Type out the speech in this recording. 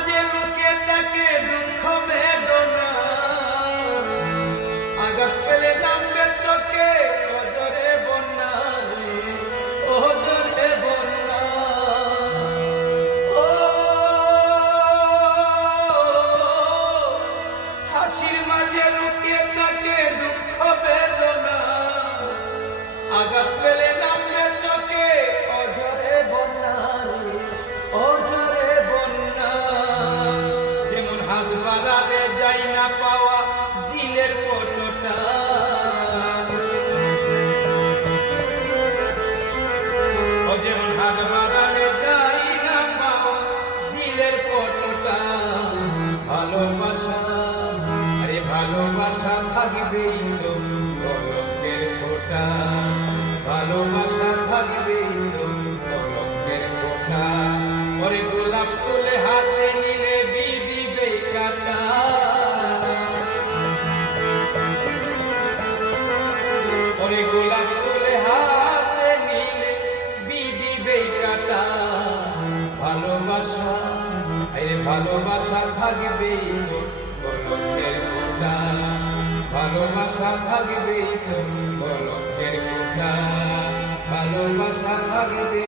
মাঝে লুকে থাকে দুঃখ বেদনা, আঘাত পেলে নামবে চোখে অজরে বন্যা, অজরে বন্যা। ও হাসির মাঝে লুকে থাকে দুঃখ বেদনা, আঘাত পেলে নামবে চোখে অজরে বন্যা, অজরে বন্যা। যেমন হাত বাড়ালে যাই না পাওয়া জিলের ফটোটা, ও যেমন হাত বাড়ালে যাই না পাওয়া জিলের ফটোটা। ভালোবাসা, আরে ভালোবাসা থাকবেই তো পলকের ফোঁটা, ভালোবাসা থাকবেই তো পলকের ফোঁটা। ওরে গোলাপ তুলে হাতে নিলে বিদিবে কাটা, ওরে গোলাপ তুলে হাতে নিলে বিদিবে কাটা। ভালোবাসা, আরে ভালোবাসা থাকবেই তো পলকের ফোঁটা, ভালোবাসা থাকবেই তো পলকের ফোঁটা, ভালোবাসা থাকবে।